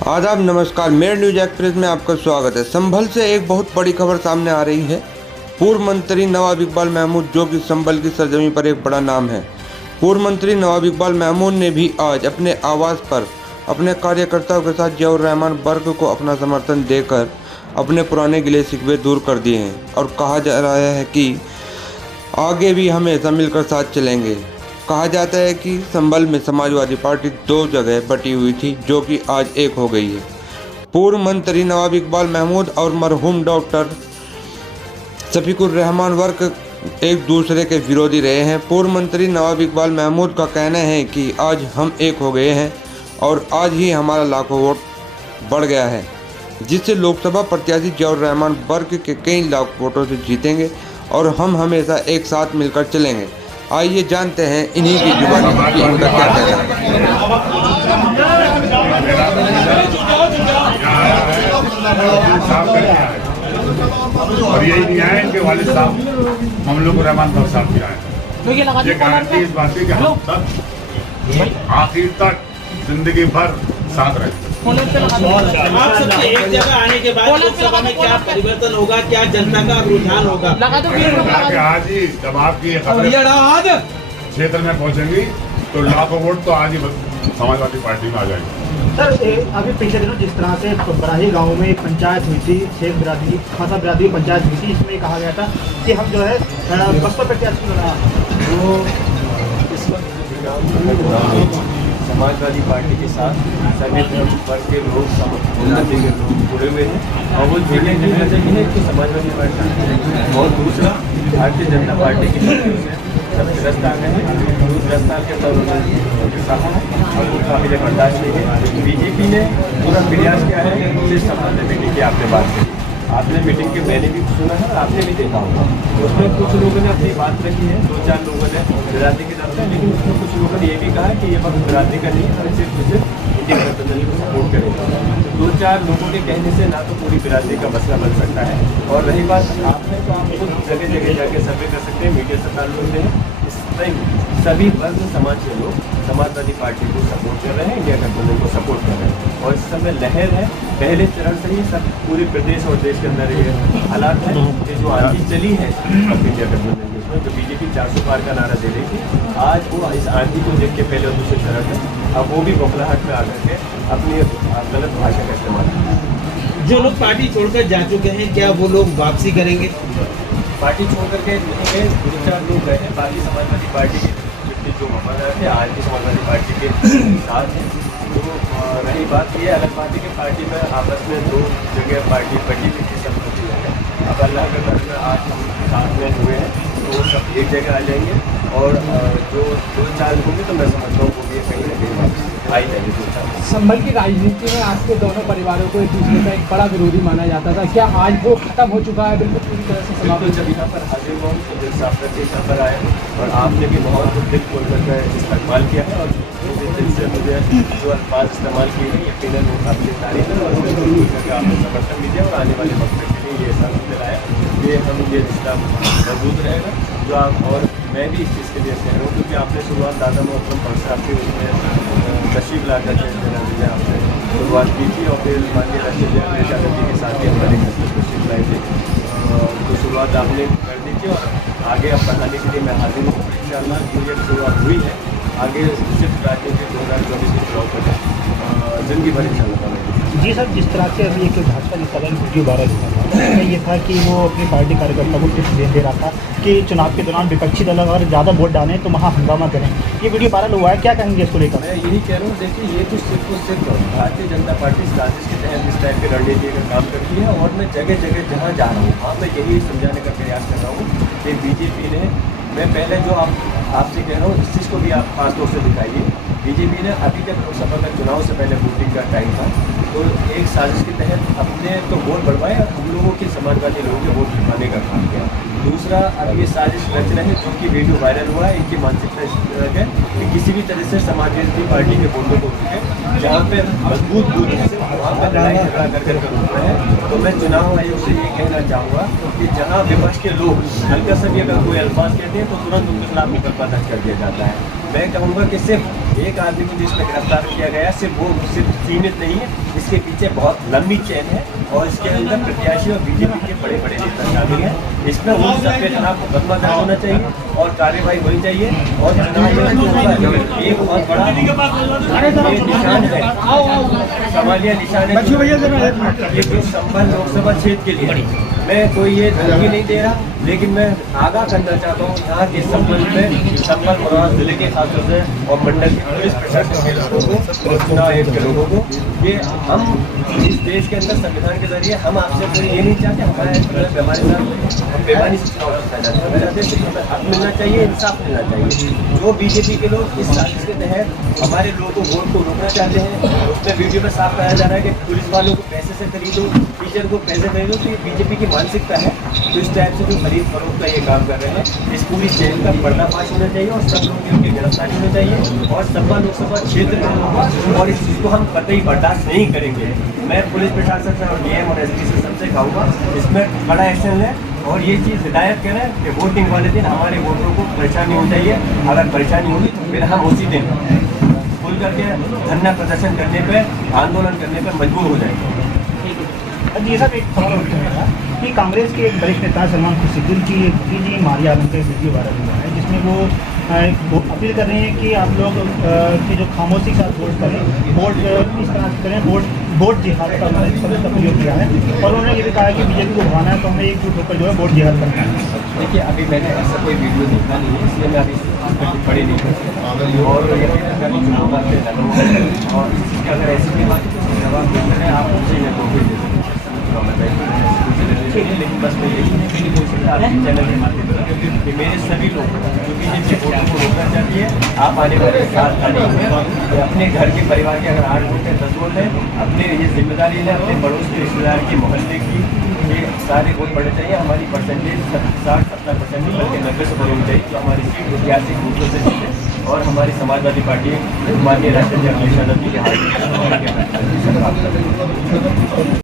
आदाब, नमस्कार। Mayor news express में आपका स्वागत है। संभल से एक बहुत बड़ी खबर सामने आ रही है। पूर्व मंत्री नवाब इकबाल महमूद, जो कि संभल की सरजमी पर एक बड़ा नाम है, पूर्व मंत्री नवाब इकबाल महमूद ने भी आज अपने आवास पर अपने कार्यकर्ताओं के साथ जियाउर रहमान वर्ग को अपना समर्थन देकर अपने पुराने गिले शिकवे दूर कर दिए हैं और कहा जा रहा है कि आगे भी हमेशा मिलकर साथ चलेंगे। कहा जाता है कि संभल में समाजवादी पार्टी दो जगह बटी हुई थी, जो कि आज एक हो गई है। पूर्व मंत्री नवाब इकबाल महमूद और मरहूम डॉक्टर शफीकुर रहमान वर्क एक दूसरे के विरोधी रहे हैं। पूर्व मंत्री नवाब इकबाल महमूद का कहना है कि आज हम एक हो गए हैं और आज ही हमारा लाखों वोट बढ़ गया है, जिससे लोकसभा प्रत्याशी जियाउर रहमान वर्ग के कई लाख वोटों से जीतेंगे और हम हमेशा एक साथ मिलकर चलेंगे। आइए जानते हैं इन्हीं की जुबानी कि इनका क्या कहना है। और यही नहीं है इनके वालिद साहब हम लोग को रहमान साहब साथ दिया है। ये गारंटी इस बात की कि हम सब आखिर तक जिंदगी भर साथ रहे। आप सबके एक जगह आने के बाद लोकसभा में क्या परिवर्तन होगा, क्या जनता का रुझान होगा? आज ही जब आपकी क्षेत्र में पहुंचेंगी तो लाखों वोट तो आज ही समाजवादी पार्टी में आ जाएगी। सर, अभी पिछले दिनों जिस तरह से बराही गांव में एक पंचायत हुई थी, शेख बिरादरी खासा बिरादरी पंचायत हुई थी, इसमें कहा गया था कि हम जो है बसपा प्रत्याशी बना, वो इस वक्त समाजवादी पार्टी के साथ सभी धर्म वर्ग के लोग, जाति के लोग जुड़े हुए हैं और वो जुड़ने की वजह ये है कि समाजवादी पार्टी और दूसरा भारतीय जनता पार्टी की सब गिरफ्त आ गए हैं। गिरफ्तार के तौर पर कहा है और वो काबिल बर्दाश्त नहीं है। बीजेपी ने पूरा प्रयास किया है मुझसे संबंध देने की। आपने बात करी, आपने मीटिंग के मैंने भी सुना है और आपने भी देखा होगा। उसमें कुछ लोगों ने अपनी बात रखी है, 2-4 लोगों ने बिरादरी की तरफ से, लेकिन उसमें कुछ लोगों ने ये भी कहा कि ये वक्त बिरादरी का नहीं है, सिर्फ इंडिया गठबंधन को सपोर्ट करेगा। 2-4 लोगों के कहने से ना तो पूरी बिरादरी का मसला बन सकता है। और रही बात आपने, तो आप खुद जगह जगह जाके सर्वे कर सकते हैं, मीडिया से ताल्लुक से इस सभी वर्ग समाज के लोग समाजवादी पार्टी को सपोर्ट कर रहे हैं, इंडिया गठबंधन को सपोर्ट कर रहे हैं। और इस समय लहर है, पहले चरण से ही सब पूरे प्रदेश और देश के अंदर ये हालात है कि जो आंधी चली है इंडिया गठबंधन के उसमें, जो बीजेपी 400 पार का नारा दे रही थी, आज वो इस आंधी को देख के पहले और दूसरे चरण में अब वो भी बौखलाहट पे आकर के अपनी गलत भाषा का इस्तेमाल करें। जो लोग पार्टी छोड़कर जा चुके हैं, क्या वो लोग वापसी करेंगे? पार्टी छोड़ करके नहीं गए, 2-4 लोग गए हैं। बाकी समाजवादी पार्टी के जो वफादार थे आज भी समाजवादी पार्टी के साथ हैं। तो रही बात ये, अलग पार्टी के पार्टी में आपस में 2 जगह पार्टी बटी हुई थी, सब कुछ है। अब अल्लाह के घर में आज हम साथ में हुए हैं तो वो सब एक जगह आ जाएंगे और जो 2-4 होंगे तो मैं समझता हूँ वो भी कहीं ना कहीं वापस आई जाएंगे। 2-4 संभल की राजनीति में आज के दोनों परिवारों को एक दूसरे का एक बड़ा विरोधी माना जाता था, क्या आज वो खत्म हो चुका है बिल्कुल पूरी तरह से? बिल्कुल, जब यहाँ पर हाजिर हुआ तो दिल साफ करके यहाँ पर आए और आपने भी बहुत दिल खोल करके इस्तेमाल किया है और दिल से मुझे जो अल्फाज इस्तेमाल किए हैं यकीनन वो काबिल तारीफ है और करके आपने समर्थन भी दिया और आने वाले वक्त के लिए ये एहसास दिलाया कि हम ये रिश्ता मजबूत रहेगा। जो आप और मैं भी इस चीज़ के लिए कह रहा हूँ क्योंकि आपने शुरुआत दादा मोहतरम पंच साहब की उसमें तशरीफ ला करके आपने शुरुआत की थी और फिर माननीय राष्ट्रीय यादव जी के साथ ही हमारे तशरीफ लाई थी। तो शुरुआत आपने कर दी थी और आगे अब बढ़ाने के लिए मैं हाजिर हूँ। इंशाअल्लाह जो ये शुरुआत हुई है, आगे सिर्फ राजनीति 2024 के चुनाव पर जिंदगी भर इंशाअल्लाह। जी सर, जिस तरह से अभी एक भाजपा नेता का वीडियो वायरल हुआ था, उसमें ये था कि वो अपनी पार्टी कार्यकर्ता को टिप्स दे रहा था कि चुनाव के दौरान विपक्षी दल अगर ज़्यादा वोट डालें तो वहाँ हंगामा करें। ये वीडियो वायरल हुआ है, क्या कहेंगे इसको लेकर? मैं यही कह रहा हूँ, देखिए ये तो सिर्फ भारतीय जनता पार्टी साजिश के तहत इस टाइप की रणनीति का काम करती है और मैं जगह जगह जहाँ जा रहा हूँ वहाँ मैं यही समझाने का प्रयास कर रहा हूँ कि बीजेपी ने, मैं पहले जो आपसे कह रहा हूँ इस चीज़ को भी आप खास तौर से दिखाइए। बीजेपी ने अभी जब लोकसभा का चुनाव से पहले वोटिंग का टाइम था तो एक साजिश के तहत अपने तो वोट बढ़वाए और हम लोगों के समाजवादी लोगों के वोट बढ़वाने का काम किया। दूसरा, अब ये साजिश रच रहे हैं, जो कि वीडियो वायरल हुआ है, इनकी मानसिकता इस तरह है कि किसी भी तरह से समाजवादी पार्टी के वोटों को उठे जहाँ पे मजबूत बूथ है वहाँ पर लड़ाई झगड़ा कर उठ रहे हैं। तो मैं चुनाव आयोग से ये कहना चाहूँगा कि जहाँ विपक्ष के लोग हल्का सा भी अगर कोई अल्फाज कहते हैं तो तुरंत उनके खिलाफ मुकदमा दर्ज कर दिया जाता है। मैं कहूँगा कि सिर्फ एक आदमी को जिसमें गिरफ्तार किया गया सिर्फ सीमित नहीं है, इसके पीछे बहुत लंबी चेन है और इसके अंदर प्रत्याशी और बीजेपी के बड़े बड़े नेता शामिल हैं। इसमें उन सबके खिलाफ मुकदमा दर्ज होना चाहिए और कार्रवाई होनी चाहिए और एक बहुत बड़ा निशान है, समालिया निशान है ये जो संभल लोकसभा क्षेत्र के लिए। मैं कोई ये धमकी नहीं दे रहा, लेकिन मैं आगाह करना चाहता हूँ यहाँ के संबल में, संबल मुराद जिले के खासतौर से और मंडल के पुलिस प्रशासन के लोगों को और चुनाव आयोग के लोगों को, ये हम इस देश के अंदर संविधान के जरिए हम आपसे कोई ये नहीं चाहते हमारे साथ हम बेमानी से चुनाव चाहते हैं। हक मिलना चाहिए, इंसाफ मिलना चाहिए। जो बीजेपी के लोग इस साजिश के तहत हमारे लोगों को वोट को रोकना चाहते हैं, उसमें वीडियो में साफ कहा जा रहा है कि पुलिस वालों को पैसे से खरीदो, टीचर को पैसे खरीदो, तो ये बीजेपी की मानसिकता है। तो इस टाइप से जो खरीद फरोख्त का ये काम कर रहे हैं, इस पूरी चेन का पर्दाफाश होना चाहिए और सब लोगों की उनकी गिरफ्तारी होनी चाहिए और सपा लोकसभा क्षेत्र में, और इस चीज़ को हम कतई बर्दाश्त नहीं करेंगे। मैं पुलिस प्रशासन से और डीएम और एसपी से सबसे कहूँगा इसमें बड़ा एक्शन लें और ये चीज़ हिदायत करें कि वोटिंग वाले दिन हमारे वोटरों को परेशानी होनी चाहिए। अगर परेशानी होगी तो फिर हम उसी दिन खुल करके धरना प्रदर्शन करने पर, आंदोलन करने पर मजबूर हो जाएंगे। ये सब एक सवाल उठ रहा है कि कांग्रेस के एक वरिष्ठ नेता सलमान खुर्शीद की मारिया आलम का वीडियो वायरल हुआ है, जिसमें वो अपील कर रहे हैं कि आप लोग की जो खामोशी के साथ वोट करें, वोट इस तरह से करें, वोट जिहाद का शब्द का प्रयोग किया है और उन्होंने ये भी कहा कि बीजेपी को भगाना है तो हमें एकजुट होकर जो है वोट जिहाद करना है। देखिए, अभी मैंने ऐसा कोई वीडियो देखा नहीं है, इसलिए मैं अभी पढ़ी नहीं कर सकता और ये चुनाव और इस चीज़ की अगर ऐसी भी बात है जवाब देते हैं आप मुझे या तो भी दे लेकिन बस मैं यही मेरी कोशिश है आपके चैनल के माध्यम से कि मेरे सभी लोग जो बीजेपी वोटों को रोकना चाहती है, आप आने वाले 7 तारीख में अपने घर के परिवार के अगर 8 वोट है 10 वोट है, अपने ये जिम्मेदारी लें अपने पड़ोस के रिश्तेदार की, मोहल्ले की, ये सारे वोट बढ़ने चाहिए। हमारी परसेंटेज 60-70% नहीं बल्कि 90 से बढ़नी चाहिए, जो हमारी सीट ऐतिहासिक रूपों से जीते और हमारी समाजवादी पार्टी माननीय राष्ट्रपति अखिलेश यादव जी के हाथ में